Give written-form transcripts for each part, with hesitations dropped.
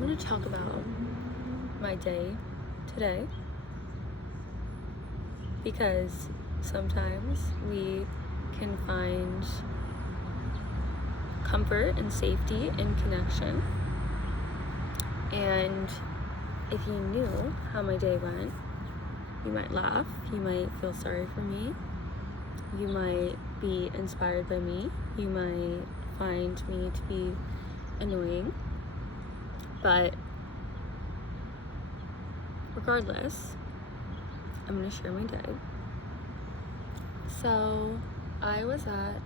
I'm going to talk about my day today because sometimes we can find comfort and safety in connection. And if you knew how my day went, you might laugh, you might feel sorry for me, you might be inspired by me, you might find me to be annoying, but regardless, I'm going to share my day. So I was at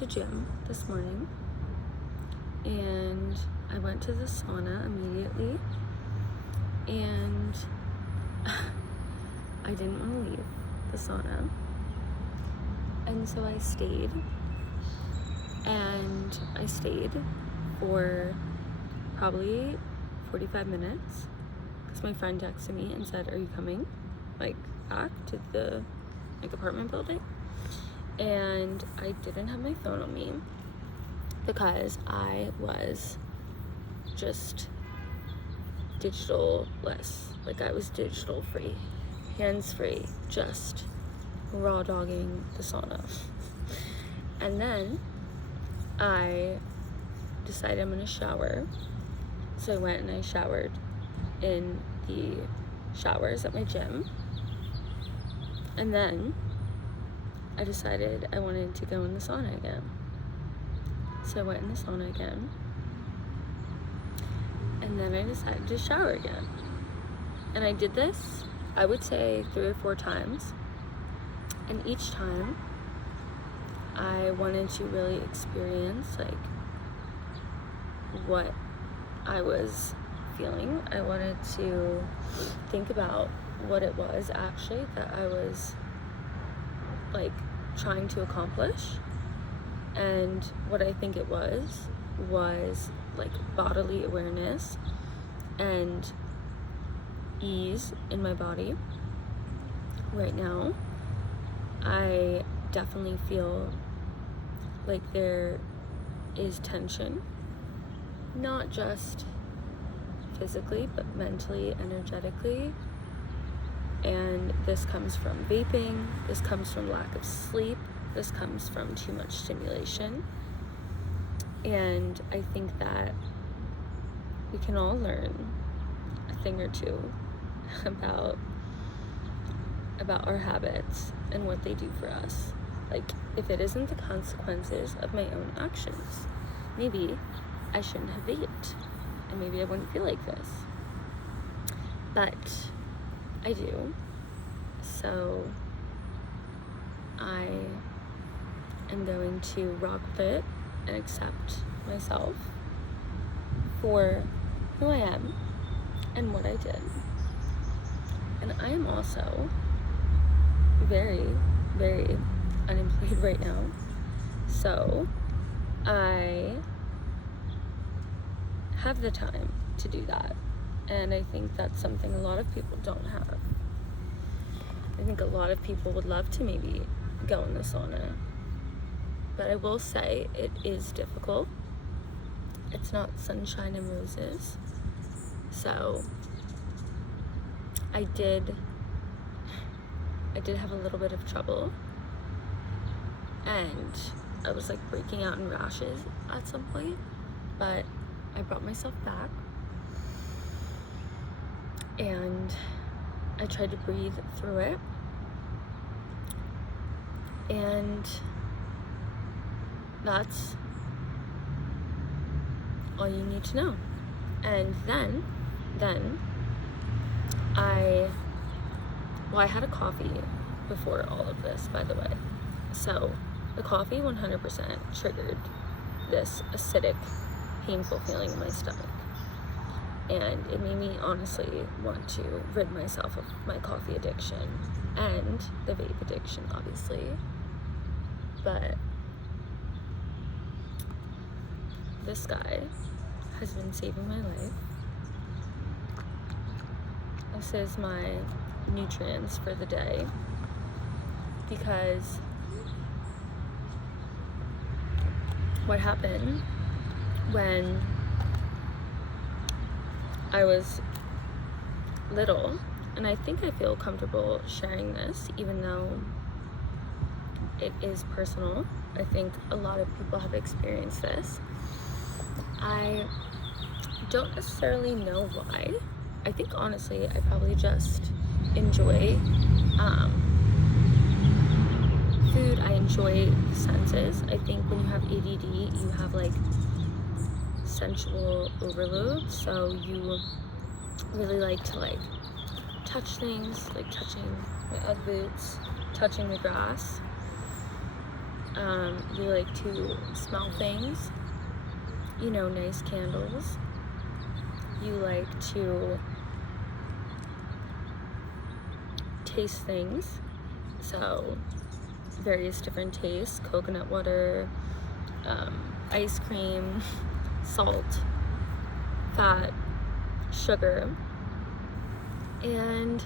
the gym this morning and I went to the sauna immediately, and I didn't want to leave the sauna, and so I stayed for probably 45 minutes because my friend texted me and said, "Are you coming back to the apartment building?" And I didn't have my phone on me because I was just digital-less. I was digital free, hands free, just raw dogging the sauna. And then I decided I'm gonna shower. So I went and I showered in the showers at my gym. And then I decided I wanted to go in the sauna again. So I went in the sauna again. And then I decided to shower again. And I did this, I would say 3 or 4 times. And each time I wanted to really experience what I was feeling. I wanted to think about what it was actually that I was trying to accomplish. And what I think it was bodily awareness and ease in my body. Right now, I definitely feel like there is tension, not just physically, but mentally, energetically. And this comes from vaping, this comes from lack of sleep, this comes from too much stimulation. And I think that we can all learn a thing or two about our habits and what they do for us. If it isn't the consequences of my own actions, maybe I shouldn't have vaped, and maybe I wouldn't feel like this. But I do. So I am going to rock with it and accept myself for who I am and what I did. And I am also very, very unemployed right now. So I have the time to do that. And I think that's something a lot of people don't have. I think a lot of people would love to maybe go in the sauna. But I will say it is difficult. It's not sunshine and roses. So I did have a little bit of trouble. And I was breaking out in rashes at some point. But I brought myself back. And I tried to breathe through it. And that's all you need to know. And then I had a coffee before all of this, by the way. So the coffee 100% triggered this acidic, painful feeling in my stomach. And it made me honestly want to rid myself of my coffee addiction and the vape addiction, obviously. But this guy has been saving my life. This is my nutrients for the day, because what happened when I was little, and I think I feel comfortable sharing this, even though it is personal. I think a lot of people have experienced this. I don't necessarily know why. I think honestly, I probably just enjoy food. I enjoy senses. I think when you have ADD, you have like sensual overload, so you really like to like touch things, like touching my Ugg boots, touching the grass. You like to smell things, you know, nice candles. You like to taste things, so various different tastes: coconut water, ice cream, salt, fat, sugar. And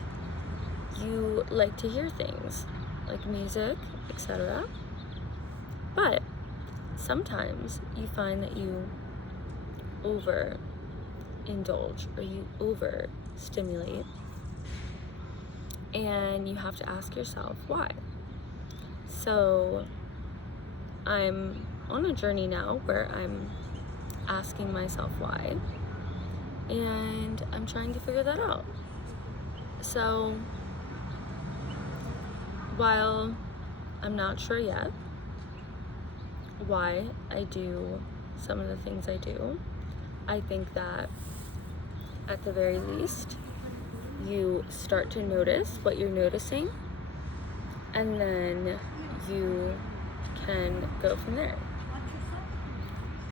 you like to hear things like music, etc. But sometimes you find that you overindulge or you overstimulate, and you have to ask yourself why. So I'm on a journey now where I'm asking myself why, and I'm trying to figure that out. So while I'm not sure yet why I do some of the things I do, I think that at the very least you start to notice what you're noticing, and then you can go from there.